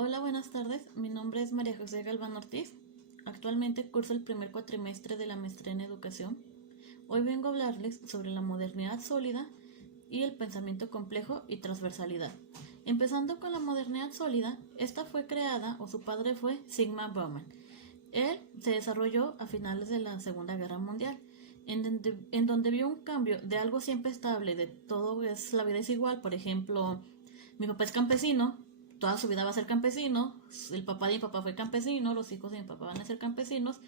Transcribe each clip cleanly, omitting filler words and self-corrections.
Hola, buenas tardes. Mi nombre es María José Galván Ortiz. Actualmente curso el primer cuatrimestre de la maestría en educación. Hoy vengo a hablarles sobre la modernidad sólida y el pensamiento complejo y transversalidad. Empezando con la modernidad sólida, esta fue creada, o su padre fue Sigmund Bauman. Él se desarrolló a finales de la Segunda Guerra Mundial, en donde vio un cambio de algo siempre estable, de todo es la vida es igual. Por ejemplo, mi papá es campesino, toda su vida va a ser campesino, el papá de mi papá fue campesino, los hijos de mi papá van a ser campesinos,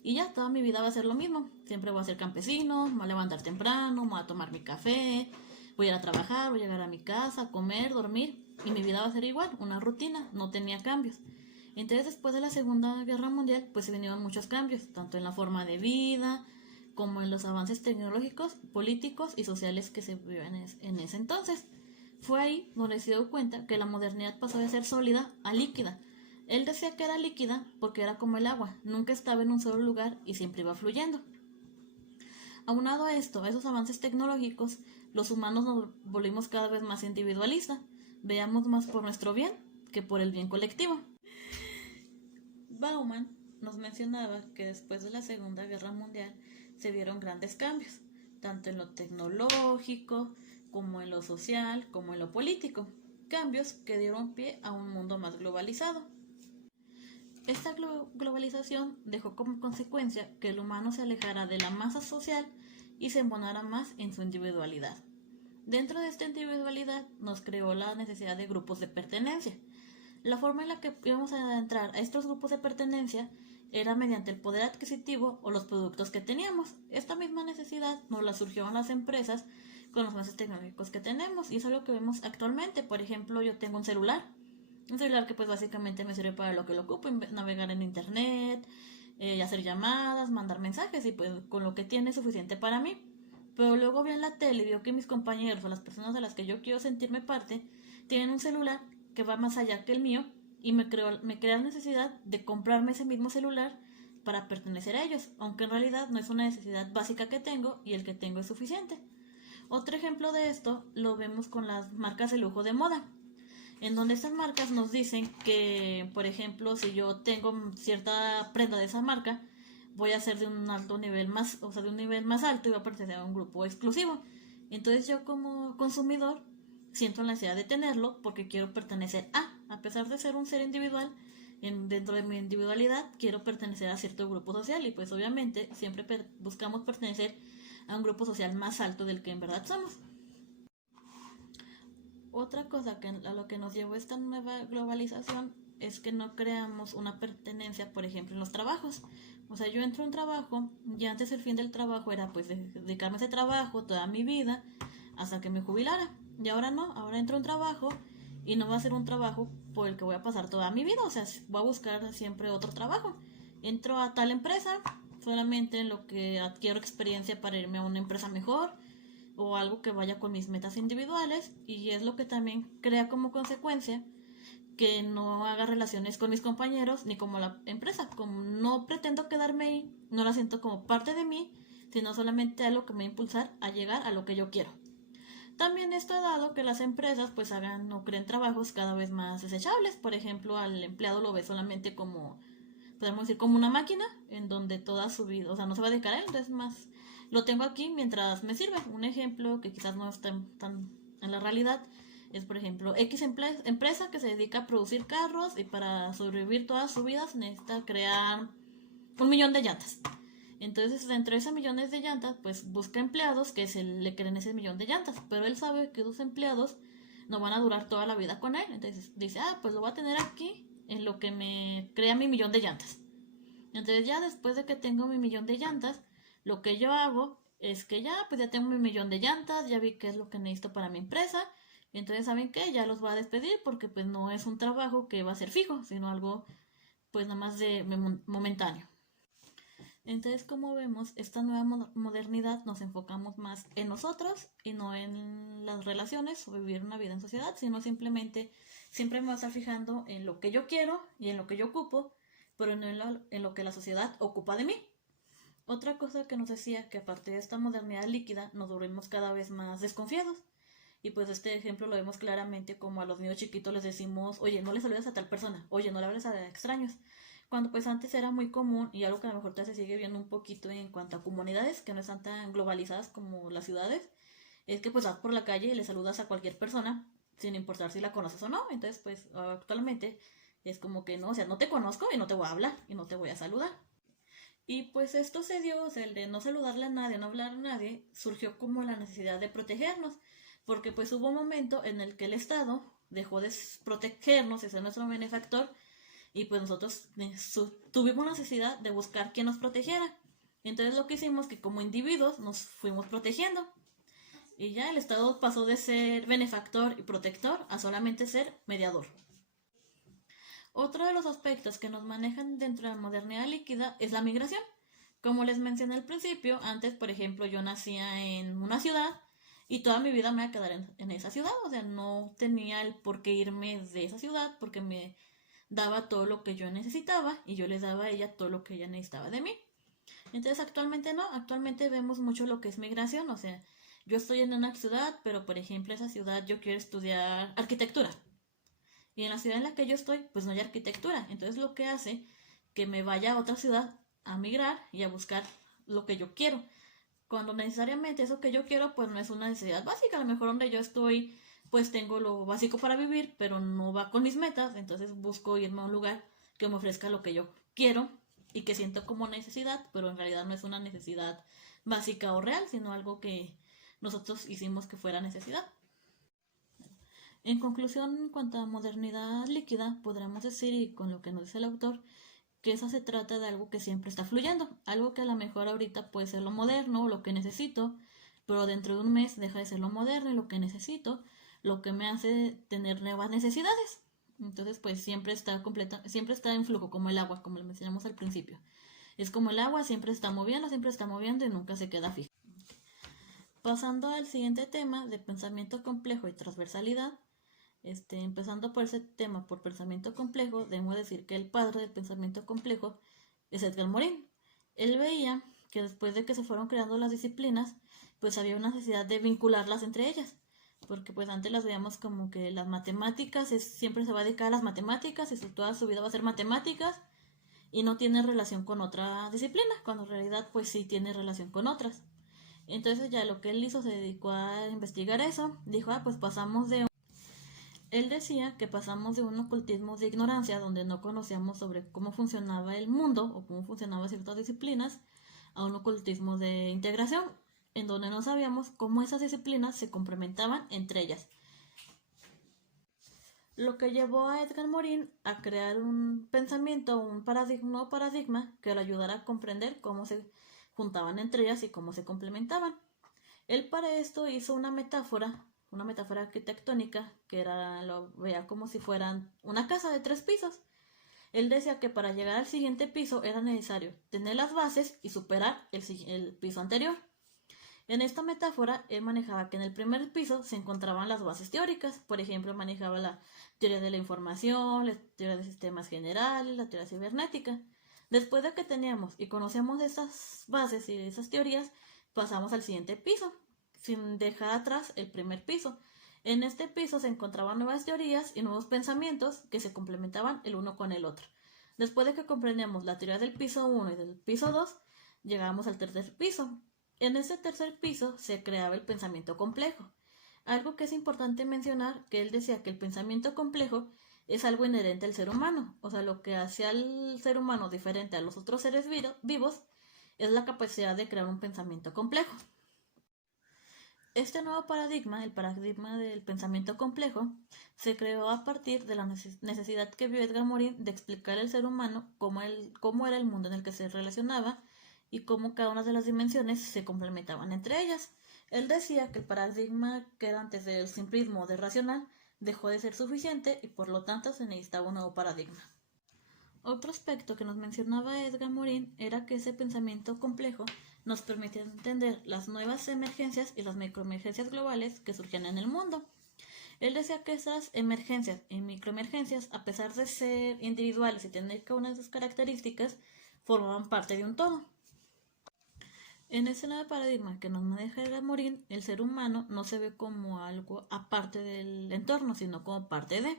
y ya toda mi vida va a ser lo mismo. Siempre voy a ser campesino, me voy a levantar temprano, me voy a tomar mi café, voy a ir a trabajar, voy a llegar a mi casa, comer, dormir, y mi vida va a ser igual, una rutina, no tenía cambios. Entonces, después de la Segunda Guerra Mundial, pues se vinieron muchos cambios, tanto en la forma de vida, como en los avances tecnológicos, políticos y sociales que se vivían en ese entonces. Fue ahí donde se dio cuenta que la modernidad pasó de ser sólida a líquida. Él decía que era líquida porque era como el agua, nunca estaba en un solo lugar y siempre iba fluyendo. Aunado a esto, a esos avances tecnológicos, los humanos nos volvimos cada vez más individualistas, veamos más por nuestro bien que por el bien colectivo. Bauman nos mencionaba que después de la Segunda Guerra Mundial se vieron grandes cambios, tanto en lo tecnológico, como en lo social, como en lo político, cambios que dieron pie a un mundo más globalizado. Esta globalización dejó como consecuencia que el humano se alejara de la masa social y se embonara más en su individualidad. Dentro de esta individualidad nos creó la necesidad de grupos de pertenencia. La forma en la que íbamos a entrar a estos grupos de pertenencia era mediante el poder adquisitivo o los productos que teníamos. Esta misma necesidad nos la surgió en las empresas con los avances tecnológicos que tenemos, y eso es lo que vemos actualmente. Por ejemplo, yo tengo un celular que pues básicamente me sirve para lo que lo ocupo, navegar en internet, hacer llamadas, mandar mensajes, y pues con lo que tiene es suficiente para mí. Pero luego vi en la tele y veo que mis compañeros o las personas a las que yo quiero sentirme parte tienen un celular que va más allá que el mío, y me crea la necesidad de comprarme ese mismo celular para pertenecer a ellos, aunque en realidad no es una necesidad básica que tengo y el que tengo es suficiente. Otro ejemplo de esto lo vemos con las marcas de lujo de moda, en donde estas marcas nos dicen que, por ejemplo, si yo tengo cierta prenda de esa marca, voy a ser de un alto nivel más, o sea, de un nivel más alto, y voy a pertenecer a un grupo exclusivo. Entonces yo como consumidor siento la necesidad de tenerlo porque quiero pertenecer a pesar de ser un ser individual, dentro de mi individualidad quiero pertenecer a cierto grupo social, y pues obviamente siempre buscamos pertenecer a un grupo social más alto del que en verdad somos. Otra cosa que a lo que nos llevó esta nueva globalización es que no creamos una pertenencia, por ejemplo, en los trabajos. O sea, yo entro a un trabajo y antes el fin del trabajo era pues dedicarme a ese trabajo toda mi vida hasta que me jubilara. Y ahora no, ahora entro a un trabajo y no va a ser un trabajo por el que voy a pasar toda mi vida. O sea, voy a buscar siempre otro trabajo. Entro a tal empresa solamente en lo que adquiero experiencia para irme a una empresa mejor, o algo que vaya con mis metas individuales, y es lo que también crea como consecuencia que no haga relaciones con mis compañeros ni como la empresa. Como no pretendo quedarme ahí, no la siento como parte de mí, sino solamente algo que me va a impulsar a llegar a lo que yo quiero. También esto ha dado que las empresas pues hagan o creen trabajos cada vez más desechables. Por ejemplo, al empleado lo ve solamente como, podemos decir, como una máquina en donde toda su vida, o sea, no se va a dedicar a él, entonces más lo tengo aquí mientras me sirve. Un ejemplo que quizás no está tan en la realidad es, por ejemplo, X empresa que se dedica a producir carros, y para sobrevivir toda su vida necesita crear 1 millón de llantas. Entonces, dentro de esos millones de llantas, pues busca empleados que se le creen ese millón de llantas, pero él sabe que esos empleados no van a durar toda la vida con él. Entonces dice, pues lo voy a tener aquí en lo que me crea mi millón de llantas. Entonces ya después de que tengo mi millón de llantas, lo que yo hago es que pues ya tengo mi millón de llantas, ya vi qué es lo que necesito para mi empresa. Entonces, ¿saben qué? Ya los voy a despedir porque pues no es un trabajo que va a ser fijo, sino algo pues nada más de momentáneo. Entonces, como vemos, esta nueva modernidad nos enfocamos más en nosotros y no en las relaciones o vivir una vida en sociedad, sino simplemente siempre me voy a estar fijando en lo que yo quiero y en lo que yo ocupo, pero no en lo que la sociedad ocupa de mí. Otra cosa que nos decía que aparte de esta modernidad líquida nos volvemos cada vez más desconfiados, Y pues este ejemplo lo vemos claramente como a los niños chiquitos les decimos, oye, no le saludes a tal persona, oye, no le hables a extraños. Cuando pues antes era muy común y algo que a lo mejor ya se sigue viendo un poquito en cuanto a comunidades que no están tan globalizadas como las ciudades, es que pues vas por la calle y le saludas a cualquier persona sin importar si la conoces o no. Entonces pues actualmente es como que no, o sea, no te conozco y no te voy a hablar y no te voy a saludar. Y pues esto se dio, o sea, el de no saludarle a nadie, no hablar a nadie, surgió como la necesidad de protegernos, porque pues hubo un momento en el que el Estado dejó de protegernos, ese es nuestro benefactor, y pues nosotros tuvimos necesidad de buscar quien nos protegiera. Entonces lo que hicimos que como individuos nos fuimos protegiendo. Y ya el Estado pasó de ser benefactor y protector a solamente ser mediador. Otro de los aspectos que nos manejan dentro de la modernidad líquida es la migración. Como les mencioné al principio, antes, por ejemplo, yo nacía en una ciudad y toda mi vida me iba a quedar en esa ciudad. O sea, no tenía el por qué irme de esa ciudad porque me daba todo lo que yo necesitaba y yo les daba a ella todo lo que ella necesitaba de mí. Entonces actualmente no, actualmente vemos mucho lo que es migración. O sea, yo estoy en una ciudad, pero por ejemplo esa ciudad yo quiero estudiar arquitectura. Y en la ciudad en la que yo estoy, pues no hay arquitectura. Entonces lo que hace que me vaya a otra ciudad a migrar y a buscar lo que yo quiero. Cuando necesariamente eso que yo quiero, pues no es una necesidad básica. A lo mejor donde yo estoy, pues tengo lo básico para vivir, pero no va con mis metas. Entonces busco irme a un lugar que me ofrezca lo que yo quiero y que siento como necesidad, pero en realidad no es una necesidad básica o real, sino algo que nosotros hicimos que fuera necesidad. En conclusión, en cuanto a modernidad líquida, podríamos decir, y con lo que nos dice el autor, que eso se trata de algo que siempre está fluyendo, algo que a lo mejor ahorita puede ser lo moderno, lo que necesito, pero dentro de un mes deja de ser lo moderno y lo que necesito, lo que me hace tener nuevas necesidades. Entonces, pues siempre está en flujo, como el agua, como lo mencionamos al principio. Es como el agua, siempre está moviendo y nunca se queda fija. Pasando al siguiente tema de pensamiento complejo y transversalidad, empezando por ese tema, por pensamiento complejo, debemos decir que el padre del pensamiento complejo es Edgar Morin. Él veía que después de que se fueron creando las disciplinas, pues había una necesidad de vincularlas entre ellas, porque pues antes las veíamos como que las matemáticas siempre se va a dedicar a las matemáticas y toda su vida va a ser matemáticas y no tiene relación con otra disciplina, cuando en realidad pues sí tiene relación con otras. Entonces ya lo que él hizo se dedicó a investigar eso, dijo, pues pasamos de él decía que pasamos de un ocultismo de ignorancia donde no conocíamos sobre cómo funcionaba el mundo o cómo funcionaban ciertas disciplinas a un ocultismo de integración en donde no sabíamos cómo esas disciplinas se complementaban entre ellas. Lo que llevó a Edgar Morin a crear un pensamiento, un paradigma que le ayudara a comprender cómo se juntaban entre ellas y cómo se complementaban. Él para esto hizo una metáfora arquitectónica que lo veía como si fueran una casa de 3 pisos. Él decía que para llegar al siguiente piso era necesario tener las bases y superar el piso anterior. En esta metáfora, él manejaba que en el primer piso se encontraban las bases teóricas. Por ejemplo, manejaba la teoría de la información, la teoría de sistemas generales, la teoría cibernética. Después de que teníamos y conocíamos esas bases y esas teorías, pasamos al siguiente piso, sin dejar atrás el primer piso. En este piso se encontraban nuevas teorías y nuevos pensamientos que se complementaban el uno con el otro. Después de que comprendíamos la teoría del piso 1 y del piso 2, llegábamos al tercer piso. En ese tercer piso se creaba el pensamiento complejo. Algo que es importante mencionar, que él decía que el pensamiento complejo es algo inherente al ser humano. O sea, lo que hace al ser humano diferente a los otros seres vivos es la capacidad de crear un pensamiento complejo. Este nuevo paradigma, el paradigma del pensamiento complejo, se creó a partir de la necesidad que vio Edgar Morin de explicar al ser humano cómo era el mundo en el que se relacionaba y cómo cada una de las dimensiones se complementaban entre ellas. Él decía que el paradigma que era antes del simplismo de racional dejó de ser suficiente y por lo tanto se necesitaba un nuevo paradigma. Otro aspecto que nos mencionaba Edgar Morin era que ese pensamiento complejo nos permitía entender las nuevas emergencias y las microemergencias globales que surgían en el mundo. Él decía que esas emergencias y microemergencias, a pesar de ser individuales y tener cada una de sus características, formaban parte de un todo. En ese nuevo paradigma que nos maneja Edgar Morin, el ser humano no se ve como algo aparte del entorno, sino como parte de.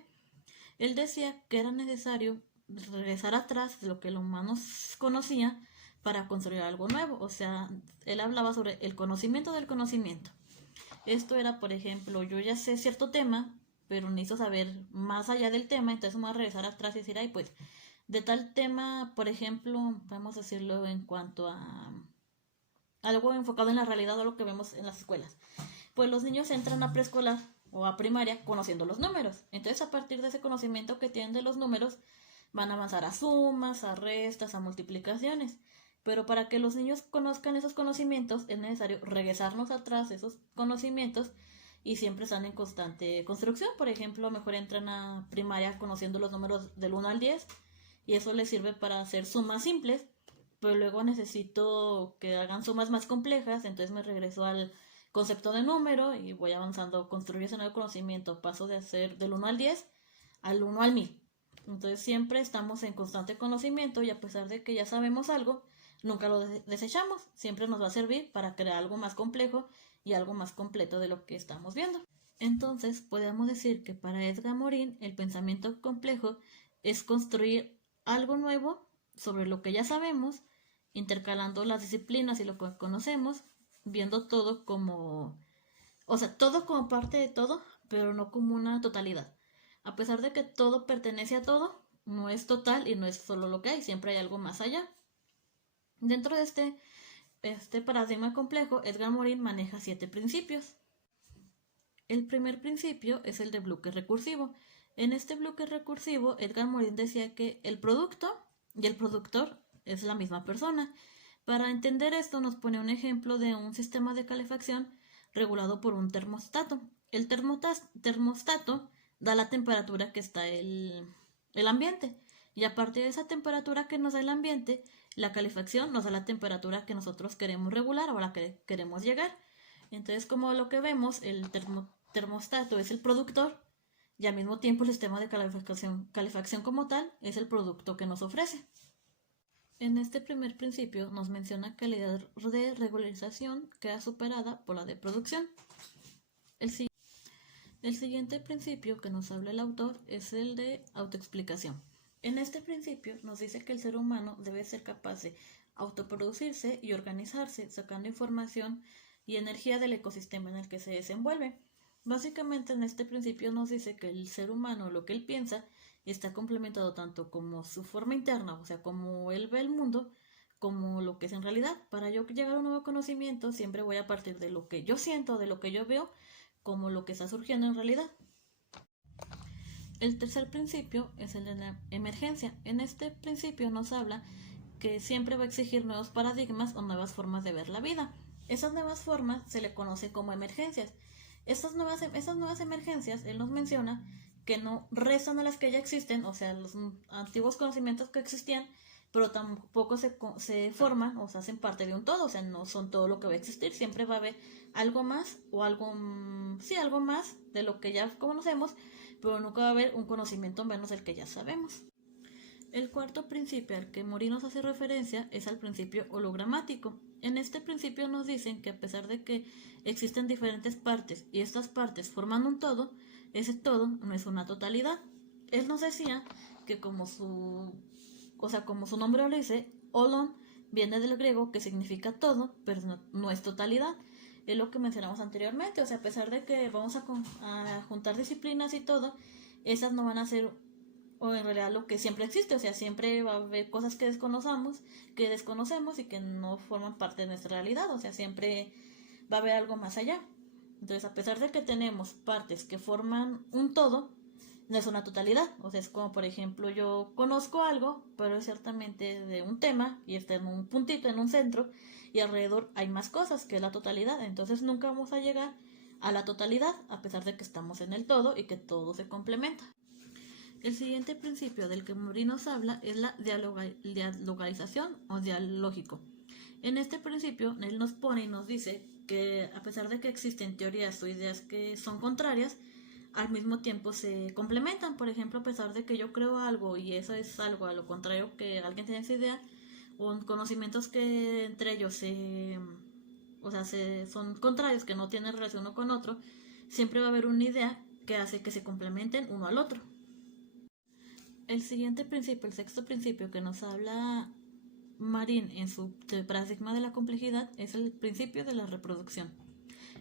Él decía que era necesario regresar atrás de lo que el humano conocía para construir algo nuevo. O sea, él hablaba sobre el conocimiento del conocimiento. Esto era, por ejemplo, yo ya sé cierto tema, pero necesito saber más allá del tema, entonces me voy a regresar atrás y decir, ay, pues, de tal tema, por ejemplo, podemos decirlo en cuanto a algo enfocado en la realidad o lo que vemos en las escuelas. Pues los niños entran a preescolar o a primaria conociendo los números. Entonces, a partir de ese conocimiento que tienen de los números, van a avanzar a sumas, a restas, a multiplicaciones. Pero para que los niños conozcan esos conocimientos es necesario regresarnos atrás esos conocimientos y siempre están en constante construcción. Por ejemplo, a lo mejor entran a primaria conociendo los números del 1 al 10 y eso les sirve para hacer sumas simples, pero luego necesito que hagan sumas más complejas, entonces me regreso al concepto de número y voy avanzando, construyo ese nuevo conocimiento, paso de hacer del 1 al 10 al 1 al 1000. Entonces siempre estamos en constante conocimiento y a pesar de que ya sabemos algo, nunca lo desechamos, siempre nos va a servir para crear algo más complejo y algo más completo de lo que estamos viendo. Entonces podemos decir que para Edgar Morin el pensamiento complejo es construir algo nuevo sobre lo que ya sabemos, intercalando las disciplinas y lo que conocemos, viendo todo como, o sea, todo como parte de todo, pero no como una totalidad. A pesar de que todo pertenece a todo, no es total y no es solo lo que hay, siempre hay algo más allá. Dentro de este paradigma complejo, Edgar Morin maneja 7 principios. El primer principio es el de bloque recursivo. En este bloque recursivo, Edgar Morin decía que el producto y el productor es la misma persona. Para entender esto, nos pone un ejemplo de un sistema de calefacción regulado por un termostato. El termostato da la temperatura que está el ambiente. Y a partir de esa temperatura que nos da el ambiente, la calefacción nos da la temperatura que nosotros queremos regular o a la que queremos llegar. Entonces, como lo que vemos, el termostato es el productor y al mismo tiempo el sistema de calefacción como tal es el producto que nos ofrece. En este primer principio nos menciona que la idea de regularización queda superada por la de producción. El siguiente principio que nos habla el autor es el de autoexplicación. En este principio nos dice que el ser humano debe ser capaz de autoproducirse y organizarse, sacando información y energía del ecosistema en el que se desenvuelve. Básicamente en este principio nos dice que el ser humano, lo que él piensa, está complementado tanto como su forma interna, o sea, como él ve el mundo, como lo que es en realidad. Para yo llegar a un nuevo conocimiento, siempre voy a partir de lo que yo siento, de lo que yo veo, como lo que está surgiendo en realidad. El tercer principio es el de la emergencia. En este principio nos habla que siempre va a exigir nuevos paradigmas o nuevas formas de ver la vida. Esas nuevas formas se le conoce como emergencias. Esas nuevas emergencias, él nos menciona que no restan a las que ya existen, o sea, los antiguos conocimientos que existían, pero tampoco se forman o se hacen parte de un todo, o sea, no son todo lo que va a existir, siempre va a haber algo más o algo más de lo que ya conocemos, pero nunca va a haber un conocimiento menos del que ya sabemos. El cuarto principio al que Morin nos hace referencia es al principio hologramático. En este principio nos dicen que a pesar de que existen diferentes partes y estas partes forman un todo, ese todo no es una totalidad. Él nos decía que como su nombre lo dice, holon viene del griego que significa todo, pero no es totalidad. Es lo que mencionamos anteriormente, o sea, a pesar de que vamos a juntar disciplinas y todo, esas no van a ser o en realidad lo que siempre existe, o sea, siempre va a haber cosas que desconocemos y que no forman parte de nuestra realidad, o sea, siempre va a haber algo más allá. Entonces, a pesar de que tenemos partes que forman un todo, no es una totalidad, o sea, es como por ejemplo yo conozco algo, pero es ciertamente de un tema y está en un puntito, en un centro, y alrededor hay más cosas que es la totalidad, entonces nunca vamos a llegar a la totalidad a pesar de que estamos en el todo y que todo se complementa. El siguiente principio del que Morin nos habla es la dialogalización o dialógico. En este principio, él nos pone y nos dice que a pesar de que existen teorías o ideas que son contrarias, al mismo tiempo se complementan. Por ejemplo, a pesar de que yo creo algo y eso es algo a lo contrario que alguien tiene esa idea, o conocimientos que entre ellos son contrarios, que no tienen relación uno con otro, siempre va a haber una idea que hace que se complementen uno al otro. El siguiente principio, el sexto principio que nos habla Marín en su paradigma de la complejidad, es el principio de la reproducción.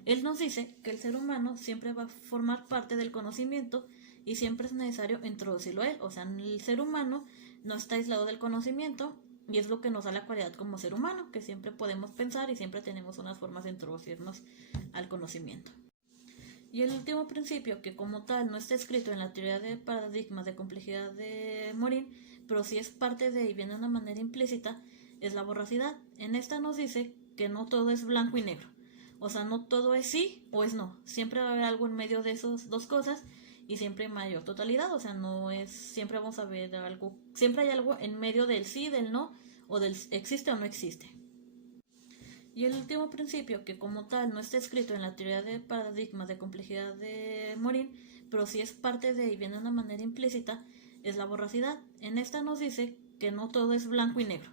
Él nos dice que el ser humano siempre va a formar parte del conocimiento y siempre es necesario introducirlo a él. O sea, el ser humano no está aislado del conocimiento y es lo que nos da la cualidad como ser humano, que siempre podemos pensar y siempre tenemos unas formas de introducirnos al conocimiento. Y el último principio, que como tal no está escrito en la teoría de paradigmas de complejidad de Morin, pero sí es parte de y viene de una manera implícita, es la voracidad. En esta nos dice que no todo es blanco y negro. O sea, no todo es sí o es no. Siempre va a haber algo en medio de esas dos cosas y siempre hay mayor totalidad. O sea, no es, siempre vamos a ver algo, siempre hay algo en medio del sí, del no, o del existe o no existe. Y el último principio, que como tal no está escrito en la teoría de paradigmas de complejidad de Morin, pero sí es parte de y viene de una manera implícita, es la voracidad. En esta nos dice que no todo es blanco y negro.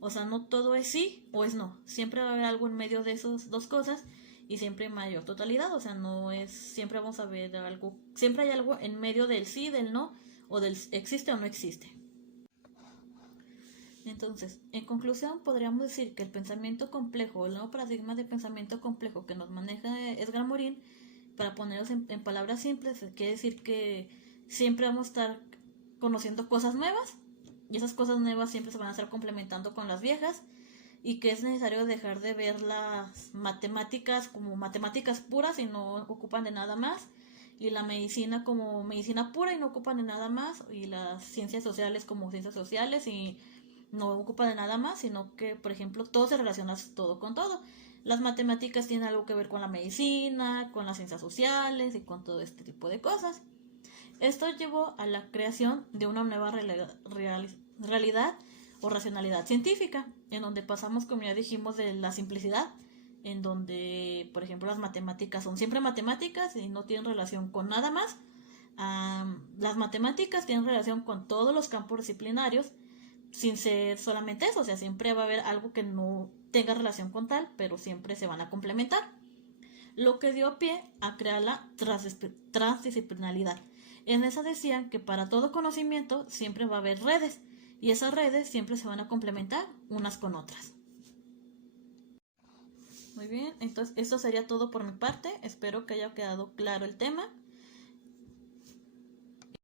O sea, no todo es sí o es no. Siempre va a haber algo en medio de esas dos cosas y siempre hay mayor totalidad. O sea, no es, siempre vamos a ver algo, siempre hay algo en medio del sí, del no, o del existe o no existe. Entonces, en conclusión, podríamos decir que el pensamiento complejo, el nuevo paradigma de pensamiento complejo que nos maneja Edgar Morin, para ponerlos en palabras simples, quiere decir que siempre vamos a estar conociendo cosas nuevas y esas cosas nuevas siempre se van a estar complementando con las viejas y que es necesario dejar de ver las matemáticas como matemáticas puras y no ocupan de nada más, y la medicina como medicina pura y no ocupan de nada más, y las ciencias sociales como ciencias sociales y no ocupa de nada más, sino que, por ejemplo, todo se relaciona todo con todo. Las matemáticas tienen algo que ver con la medicina, con las ciencias sociales y con todo este tipo de cosas. Esto llevó a la creación de una nueva realidad o racionalidad científica, en donde pasamos, como ya dijimos, de la simplicidad, en donde, por ejemplo, las matemáticas son siempre matemáticas y no tienen relación con nada más. Las matemáticas tienen relación con todos los campos disciplinarios, sin ser solamente eso, o sea, siempre va a haber algo que no tenga relación con tal, pero siempre se van a complementar. Lo que dio pie a crear la transdisciplinaridad. En esa decían que para todo conocimiento siempre va a haber redes, y esas redes siempre se van a complementar unas con otras. Muy bien, entonces esto sería todo por mi parte. Espero que haya quedado claro el tema.